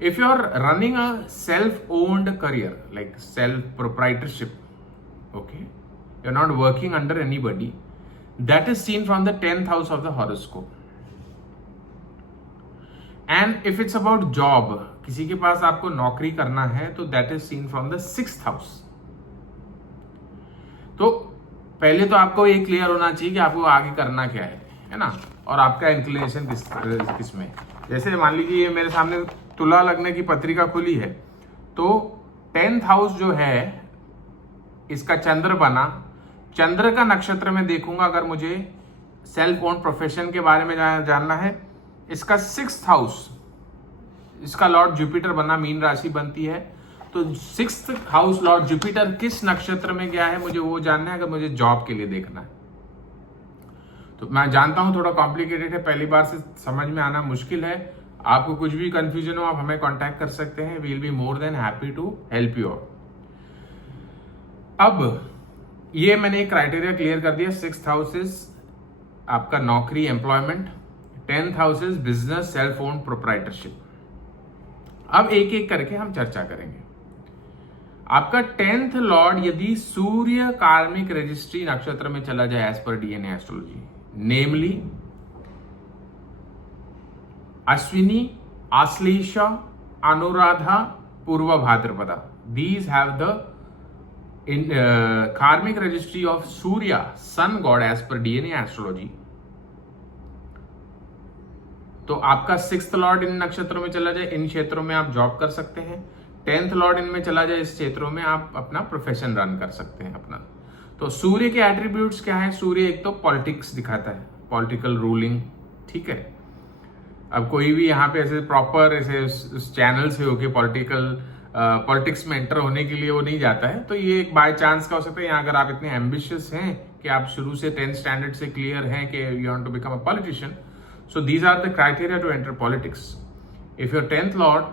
If you are running a self-owned career, like self-proprietorship, okay, you're not working under anybody, that is seen from the 10th house of the horoscope. And if it's about job, किसी के पास आपको नौकरी करना है, तो that is seen from the 6th house. तो पहले तो आपको ये क्लियर होना चाहिए कि आपको आगे करना क्या है ना, और आपका इंक्लिनेशन किस में. जैसे मान लीजिए ये मेरे सामने तुला लग्न की पत्रिका खुली है, तो 10th हाउस जो है इसका चंद्र बना, चंद्र का नक्षत्र में देखूंगा. अगर मुझे सेल्फ ओन प्रोफेशन के बारे में जानना है, इसका 6th हाउस, इसका लॉर्ड जुपिटर बना, मीन राशि बनती है, तो 6th हाउस लॉर्ड जुपिटर किस नक्षत्र में गया है मुझे वो जानना है. अगर मुझे जॉब के लिए देखना है, तो मैं जानता हूं थोड़ा कॉम्प्लिकेटेड है, पहली बार से समझ में आना मुश्किल है. आपको कुछ भी कंफ्यूजन हो आप हमें कांटेक्ट कर सकते हैं. We will be more than happy to help you out. अब ये मैंने एक क्राइटेरिया क्लियर कर दिया. 6th हाउस इज आपका नौकरी, employment. 10th house is business, self own proprietorship. अब एक एक करके हम चर्चा करेंगे. आपका 10th लॉर्ड यदि सूर्य कार्मिक रजिस्ट्री नक्षत्र में चला जाए एज पर डीएनए एस्ट्रोलॉजी, नेमली अश्विनी, आश्लेषा, अनुराधा, पूर्व Bhadrapada. These have the karmic registry of Surya, sun god as per DNA astrology. तो आपका 6th लॉर्ड इन नक्षत्रों में चला जाए, इन क्षेत्रों में आप जॉब कर सकते हैं. 10th लॉर्ड इनमें चला जाए, इस क्षेत्रों में आप अपना प्रोफेशन रन कर सकते हैं अपना. तो सूर्य के एट्रीब्यूट्स क्या है? सूर्य एक तो पॉलिटिक्स दिखाता है, पॉलिटिकल रूलिंग, ठीक है. अब कोई भी यहाँ पे ऐसे प्रॉपर ऐसे चैनल से होके पॉलिटिक्स में एंटर होने के लिए वो नहीं जाता है. तो ये एक बाय चांस का हो सकता है. यहाँ अगर आप इतने एम्बिशियस हैं कि आप शुरू से 10th स्टैंडर्ड से क्लियर हैं कि you want to become a politician, so these are the criteria to enter politics. If your 10th lord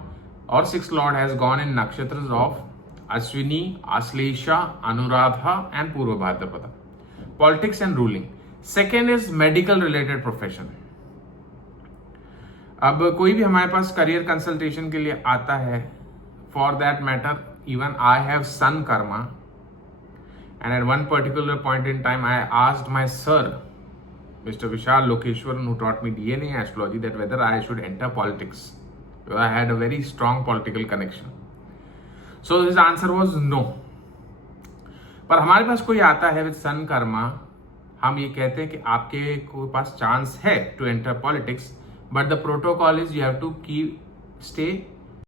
और 6th lord has gone in nakshatra of Ashwini, Ashlesha, Anuradha and Purva Bhadrapada. Politics and ruling. Second is medical related profession. अब कोई भी हमारे पास career consultation के लिए आता है, for that matter even I have sun karma, and at one particular point in time I asked my sir mister Vishal Lokeshwaran who taught me DNA astrology that whether I should enter politics. I had a very strong political connection. So his answer was no. पर हमारे पास कोई आता है with सन कर्मा, हम ये कहते हैं कि आपके पास चांस है to enter politics, but the protocol is you have to stay